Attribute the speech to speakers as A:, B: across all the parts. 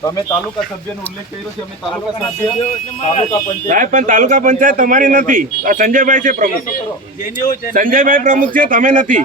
A: તમે તાલુકા સભ્યનો ઉલ્લેખ કર્યો છે અમે તાલુકા સભ્ય
B: સભ્યો એટલે મારા
A: તાલુકા પંચાયત
C: સાહેબ પણ તાલુકા પંચાયત તમારી નથી. સંજયભાઈ છે પ્રમુખ. સંજયભાઈ પ્રમુખ છે તમે નથી.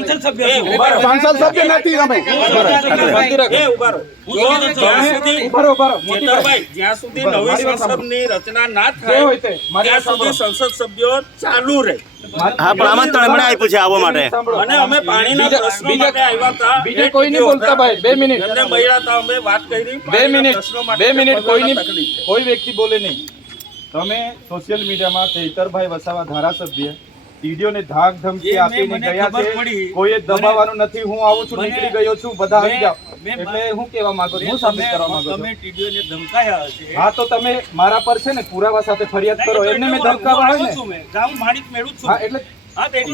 B: સંસદ સભ્ય
D: નથી તમે
B: એ ઊભા રહો. હું સંસદ જ્યાં સુધી
A: બરો બરો મોટી વાત.
B: કેતરભાઈ, જ્યાં સુધી નવી સંસદની રચના ના થાય
A: હોય તે મારી
B: ત્યાં સુધી સંસદ સભ્યો ચાલુ રહે
E: હા પણ આમંત્રણ હમણાં આપ્યું છે આવવા માટે
B: અને અમે પાણીના પ્રશ્નો માટે આવ્યા હતા
A: બીજે કોઈ નહીં બોલતા ભાઈ બે મિનિટ
B: એમને મળ્યા હતા અમે વાત કરી
A: બે મિનિટ બે મિનિટ કોઈ
B: તકલીફ
A: નહીં કોઈ વ્યક્તિ બોલે નહીં તમે સોશિયલ મીડિયામાં ચૈતરભાઈ વસાવા ધારાસભ્ય ટીડીઓને ધાક ધમકી આપીને ગયા છે. કોઈએ દબાવવાનું નથી હું આવું છું નીકળી ગયો છું બધા આવી જાઓ. એટલે હું કહેવા માંગુ છું હું સાબિત કરવા માંગુ છું.
B: તમે ટીડીઓને ધમકાયા હશે.
A: હા તો તમે મારા પર છે ને પુરાવા સાથે ફરિયાદ કરો એમને મેં ધમકાવા આવ્યો
B: છું મેં. ગામ માણિક મેળું છું.
A: હા એટલે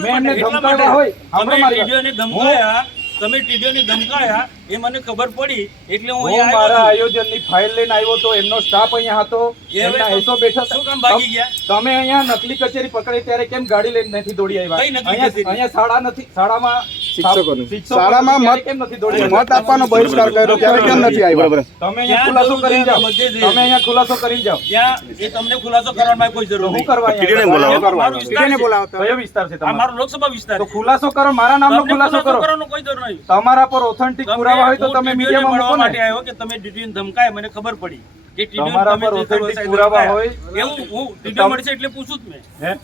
A: મેં એમને ધમકાવ્યા હોય.
B: હમણાં
A: મારી
B: ધમકાયા. તમે ટીડીઓને ધમકાયા એ મને ખબર પડી એટલે હું અહીંયા
A: મારા આયોજનની ફાઇલ લઈને આવ્યો તો એમનો સ્ટાફ અહીંયા હતો એમના હેસો બેઠા
B: શું કામ ભાગી ગયા?
A: તમે અહીંયા નકલી કચેરી પકડી ત્યારે કેમ ગાડી લઈને નથી દોડી આવ્યા? અહીંયા અહીંયા શાળા નથી શાળામાં
C: શિક્ષકોની.
D: શાળામાં મત-
A: કેમ નથી દોડી
D: મત આપવાનો બહિષ્કાર કર્યો ત્યારે કેમ નથી આવ્યા?
A: તમે અહીંયા ખુલાસો
B: કરી
A: જાઓ. તમે અહીંયા ખુલાસો કરીને જાઓ.
B: જ્યાં એ તમને ખુલાસો કરવાની કોઈ જરૂર
A: હું
B: નહીં.
A: કરવા
E: ટીડીઓને બોલાવો.
B: મારો વિસ્તાર છે.
A: કયો વિસ્તાર છે તમારો?
B: મારો લોકસભા વિસ્તાર
A: તો ખુલાસો કરો મારા નામનો ખુલાસો કરો.
B: કરવાનો કોઈ જરૂર
A: તમારા પર ઓથેન્ટિક પુરાવા હોય તો તમે મીડિયામાં
B: મળવા
A: મૂકો
B: માટે આવ્યો કે તમે ટીડીઓને ધમકાય મને ખબર પડી. કે
A: તમારા પર
B: જે
A: પુરાવા હોય.
B: એવું હું ટીડીઓ મળશે એટલે પૂછું જ મેં.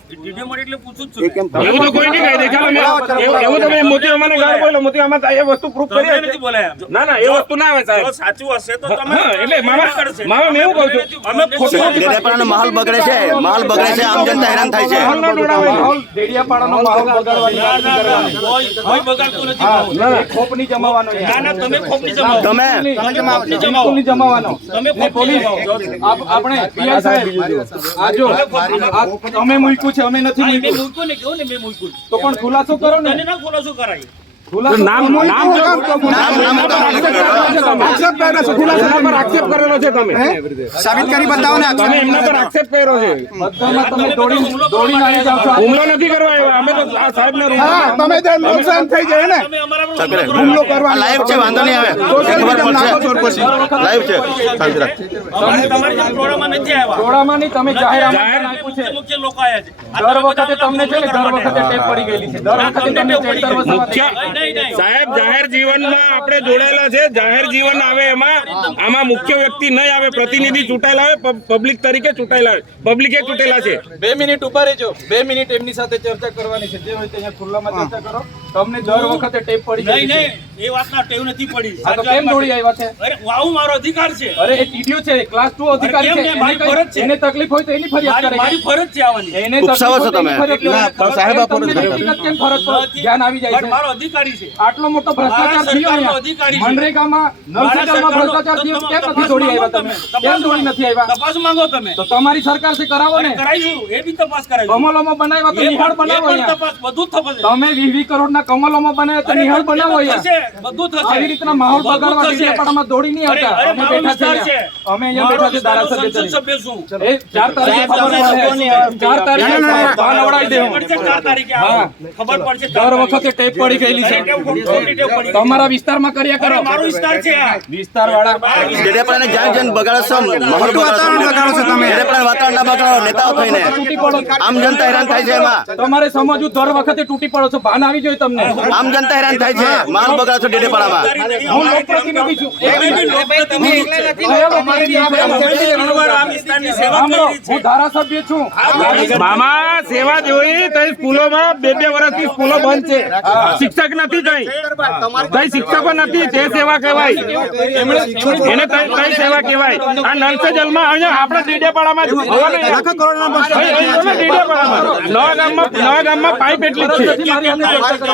B: ટીડીઓ મળે એટલે પૂછું જ છું
C: એવું તો કોઈ નહીં કહી દે એવું- એવું તમે મોતી અમાને ગાળ બોલો મોતી આમાં એ વસ્તુ પ્રૂફ કરી
B: નથી બોલાયા
C: ના ના એ વસ્તુ ના આવે સાહેબ.
B: સાચું હશે તો તમે
C: એટલે મામા- મામા મેં એવું કહું છું.
B: અમે ખોટું
E: ડેડિયાપાડાનો માહોલ બગડે છે માહોલ બગડે છે આમ જનતા હેરાન થાય છે.
C: માહોલના ડોળાવે છે.
A: માહોલ ડેડિયાપાડાનો માહોલ બગાડવાની
B: ના, ના,
A: નથી
B: ના,
A: કરવાની.
B: કોઈ કોઈ બગાડતું નથી
A: ના, ના, ખોપ
B: ના ના તમે જમાવો.
E: તમે
B: તમે જમાવો.
A: આપણે PI સાહેબ, આ જો આ મૂક્યું છે અમે નથી મૂક્યું.
B: મૂક્યું ને કેવું ને મેં મૂક્યું?
A: તો પણ ખુલાસો કરો ને.
B: ના ખુલાસો કરાય.
C: નામ નામ જો-
E: નામ નામ
C: આક્ષેપ કરેલો છે તમે. પર આક્ષેપ કરેલો છે તમે.
D: સાબિત કરી બતાવો ને
C: તમે એમના પર આક્ષેપ કર્યો છે.
A: તમે દોડી દોડીને આવી જાવ છો.
C: હુમલો નથી કરવા આવ્યા. અમે તો આ સાહેબને
D: હા તમે જે નુકસાન થઈ જાય ને. હુમલો કરવા
E: લાઈવ છે વાંધો નહીં આવે. ખબર પડશે લાઈવ છે. શાંતિ
B: તમારી ટોળામાં નથી આવ્યા.
A: ટોળામાં નહીં તમે જાહેર
B: જાહેર
A: છે.
B: મુખ્ય લોકો આયા છે.
A: દર વખતે તમને છે ને દર વખતે ટેપ પડી ગયેલી છે. દર વખતે
B: તમને
A: તમને
B: ટેપ પડી
A: ચૈતર. વસાવા.
C: સાહેબ જાહેર જીવનમાં આપણે જોડાયેલા છે. જાહેર જીવન આવે એમાં. આમાં મુખ્ય વ્યક્તિ નહીં આવે પ્રતિનિધિ ચૂંટાયેલા આવે પબ્લિક તરીકે ચૂંટાયેલા આવે પબ્લિકે ચૂંટેલા છે.
A: બે મિનિટ ઊભા રહેજો. બે મિનિટ એમની સાથે ચર્ચા કરવાની છે. જે હોય તે ખુલ્લામાં ચર્ચા કરો. તમને દર વખતે ટેપ પડી
B: નહીં નહીં એ વાતના ટેવ નથી પડી.
A: આ તો કેમ દોડી આવ્યા છે?
B: અરે વાવ મારો અધિકાર છે.
A: અરે એ ટીડીઓ છે ક્લાસ 2 અધિકાર છે
B: મારી ફરજ છે.
A: એને તકલીફ હોય તો એની ફરિયાદ કરે.
B: મારી ફરજ છે આવવાની.
A: એને
E: ઉપસાવો છો તમે.
A: ના
D: સાહેબ આપો ને
A: કેમ ફરજ પર ધ્યાન આવી જાય છે?
B: મારો અધિકારી છે.
A: આટલો મોટો ભ્રષ્ટાચાર થયો
B: અહીંયા. અધિકારી છે.
A: મનરેગામાં
B: સરકારનો-
A: ભ્રષ્ટાચાર થયો કેમ નથી દોડી આવ્યા તમે. કેમ દોડી નથી આવ્યા?
B: તપાસ માંગો તમે?
A: તો તમારી સરકારથી કરાવો ને.
B: કરાઈશું એ બી તપાસ કરાઈશું
A: કમલોમાં બનાવ્યા તો
B: એ
A: નિહાળ
B: એ
A: બનાવો
B: તપાસ બધું થશે
A: તમે વીસ વીસ કમલોમાં બને તો નિહાળ બનાવો
B: બધું થશે.
A: આવી રીતના માહોલ બગાડવા. ડેડિયાપાડામાં દોડી નહીં આવતા. અમે બેઠા છે. અમે અહીંયા બેઠા છે ધારાસભ્ય તરીકે.
B: સભ્ય છું.
A: એ ચાર તારીખે ખબર પડે. તારીખે
D: ભાન અવડાવી દેવો
A: બહાર નવડાવી દેવું.
B: પડશે ચાર તારીખે
A: હા.
B: ખબર પડશે
A: દર વખતે ટેપ પડી ગયેલી છે. તમારા વિસ્તારમાં કર્યા કરો.
B: મારો વિસ્તાર છે
A: વિસ્તાર વાળા
E: ડેડિયાપાડાને જ્યાં જ્યાં બગાડો છો માહોલ
D: વાતાવરણ બગાડો છો તમે.
E: ડેડિયાપાડાનું વાતાવરણ ના બગાડો નેતાઓ થઈને.
A: તૂટી પડો.
E: આમ જનતા હેરાન થાય છે એમાં.
A: તમારે સમજવું દર વખતે તૂટી પડો છો. ભાન આવી જોઈએ તમને.
E: આમ જનતા હેરાન થાય છે. માલ બગાડો છો ડેડિયાપાડામાં
A: હું લોકપ્રતિનિધિ છું. હું ધારાસભ્ય છું.
C: મામા સેવા જોઈ તો સ્કૂલોમાં બે બે વર્ષથી સ્કૂલો બંધ છે. શિક્ષક નથી કઈ કઈ શિક્ષકો નથી તે સેવા કહેવાય. એને કઈ સેવા કહેવાય. આ નલસે જલમાં અહીંયા આપણે ડેડિયાપાડામાં. નવા ગામમાં નવા ગામમાં પાઇપ એટલી જ છે.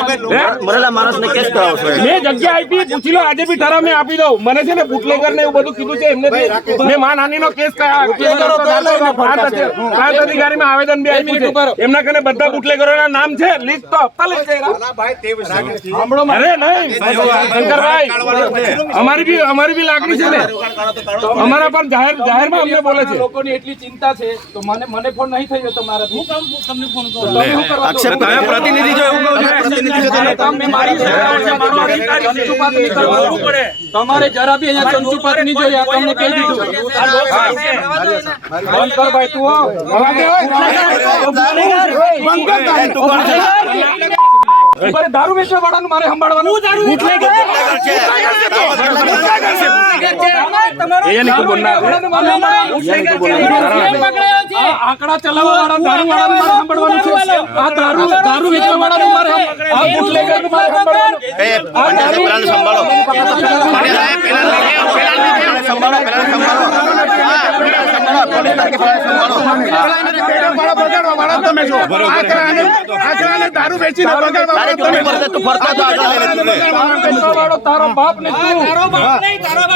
E: કેસ કરાવો છો
C: મેં જગ્યા આપી પૂછી લો આજે બી ઠરાવ મેં આપી દઉં. મને છે ને બુટલેગર ને એવું બધું કીધું છે એમને મેં માનહાનિ નો કેસ પ્રાંત પ્રાંત અધિકારીમાં આવેદન બી આપ્યું છે. એમના કને બધા બુટલેગરોના નામ છે લિસ્ટ તો આપતા લઈ કર્યા અરે નહીં. શંકરભાઈ અમારી બી અમારી બી લાગણી છે ને. અમારા પણ જાહેર જાહેરમાં અમને બોલે છે.
A: લોકોની એટલી ચિંતા છે તો મને મને ફોન નહીં થયો તમારા
B: હું કામ તમને ફોન કરું.
A: તમે
E: પ્રતિનિધિ જો એવું કહું છું. પ્રતિનિધિ છો
B: છે.
A: તમારે જરા બી અહીંયા ચંચુપાત નહીં જોઈએ તમને કહી દીધું
B: આ લોકશાહી છે.
A: બંધ કર ભાઈ તું હો. દારૂ વેચવા વાળાનું મારે સંભાળવાનું
C: એ નહીં બોલના
A: વાળાનું મારે આંકડા ચલાવવા વાળા સંભાળવાનું છે આ દારૂ દારૂ વેચવા મારે આ મારે સંભાળવાનું
E: સંભાળો સાહેબ, સંભાળો સંભાળો
D: દારૂ વેચીને
E: તારે
A: વાળો તારો બાપ ને તું
B: તારો બાપ ને તારા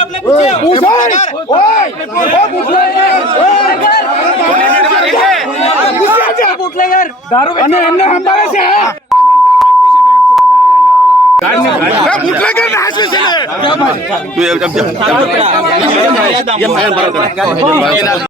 A: વેચવા એમને સંભાળે છે
E: સમજો. એમ બરાબર.